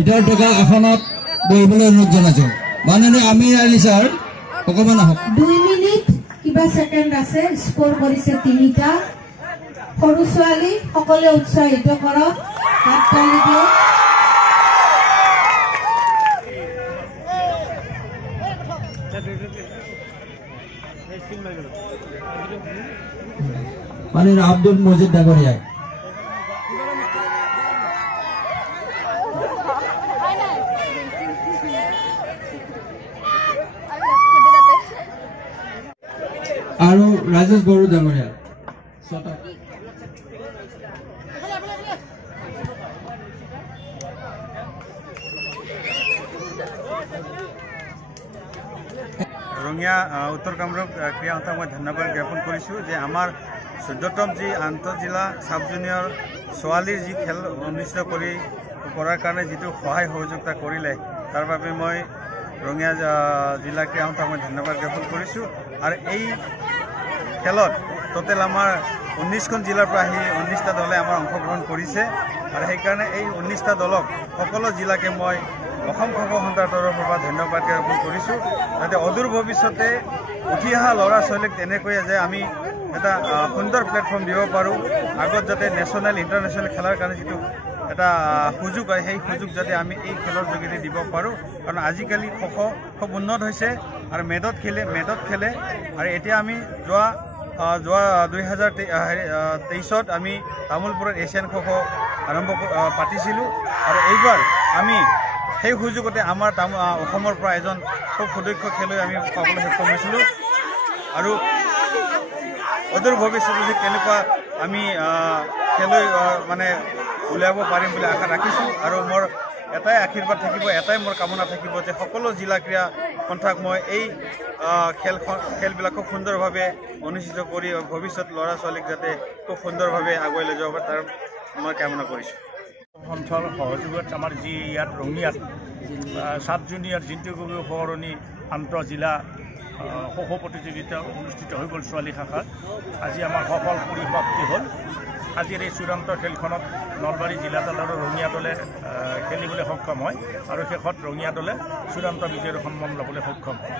ভিতৰত থকা আসনত বহিবলৈ অনুৰোধ জনাইছোঁ। মাননীয় আমিৰ আলী ছাৰ অকণমান আহক। 2 মিনিট কিবা ছেকেণ্ড আছে। স্কোৰ কৰিছে 3টা। সৰু ছোৱালী সকলোৱে উৎসাহিত কৰক, হাত তালি দিয়ক। মাননীয় আব্দুল মজিদ ডাঙৰীয়া আৰু ৰাজেশ বড়ো ডাঙৰীয়া ৰঙিয়া উত্তৰ কামৰূপ ক্ৰীড়া সন্থাক মই ধন্যবাদ জ্ঞাপন কৰিছোঁ যে আমাৰ 14তম যি আন্তঃজিলা সাব জুনিয়ৰ ছোৱালীৰ যি খেল অনুষ্ঠিত কৰাৰ কাৰণে যিটো সহায় সহযোগিতা কৰিলে তাৰ বাবে মই ৰঙিয়া জিলা ক্ৰীড়া সন্থাক মই ধন্যবাদ জ্ঞাপন কৰিছোঁ। আৰু এই খেলত টোটেল আমাৰ 19খন জিলাৰ পৰা আহি 19টা দলে আমাৰ অংশগ্ৰহণ কৰিছে। আৰু সেইকাৰণে এই 19টা দলক সকলো জিলাকে মই অসম খোখো সন্থাৰ তৰফৰ পৰা ধন্যবাদ জ্ঞাপন কৰিছোঁ, যাতে অদূৰ ভৱিষ্যতে উঠি অহা ল'ৰা ছোৱালীক তেনেকৈয়ে যে আমি এটা সুন্দৰ প্লেটফৰ্ম দিব পাৰোঁ। আগত যাতে নেশ্যনেল ইণ্টাৰনেশ্যনেল খেলাৰ কাৰণে যিটো এটা সুযোগ হয় সেই সুযোগ যাতে আমি এই খেলৰ যোগেদি দিব পাৰোঁ। কাৰণ আজিকালি খোখো খুব উন্নত হৈছে আৰু মেদত খেলে। আৰু এতিয়া আমি যোৱা 2023ত আমি তামোলপুৰত এছিয়ান খোখো পাতিছিলোঁ। আৰু এইবাৰ আমি সেই সুযোগতে আমাৰ অসমৰ পৰা এজন খুব সুদক্ষ খেলুৱৈ আমি পাবলৈ সক্ষম হৈছিলোঁ। আৰু অদূৰ ভৱিষ্যতে যদি তেনেকুৱা আমি খেলুৱৈ মানে উলিয়াব পাৰিম বুলি আশা ৰাখিছোঁ। আৰু মোৰ এটাই আশীৰ্বাদ থাকিব, এটাই মোৰ কামনা থাকিব যে সকলো জিলা ক্ৰীড়া সন্থাক মই এই খেলবিলাক খুব সুন্দৰভাৱে অনুষ্ঠিত কৰি ভৱিষ্যত ল'ৰা ছোৱালীক যাতে খুব সুন্দৰভাৱে আগুৱাই লৈ যাব পাৰে তাৰ মই কামনা কৰিছোঁ। সন্থাৰ সহযোগত আমাৰ যি ইয়াত ৰঙিয়াত সাব জুনিয়ৰ জিন্তু গগৈ সোঁৱৰণী আন্তঃজিলা খো প্ৰতিযোগিতা অনুষ্ঠিত হৈ গ'ল ছোৱালী শাখাত। আজি আমাৰ সফল পৰিসমাপ্তি হ'ল। আজিৰ এই চূড়ান্ত খেলখনত নলবাৰী জিলা দল আৰু ৰঙিয়া দলে খেলিবলৈ সক্ষম হয় আৰু শেষত ৰঙিয়া দলে চূড়ান্ত বিজয়ৰ সন্মান ল'বলৈ সক্ষম হয়।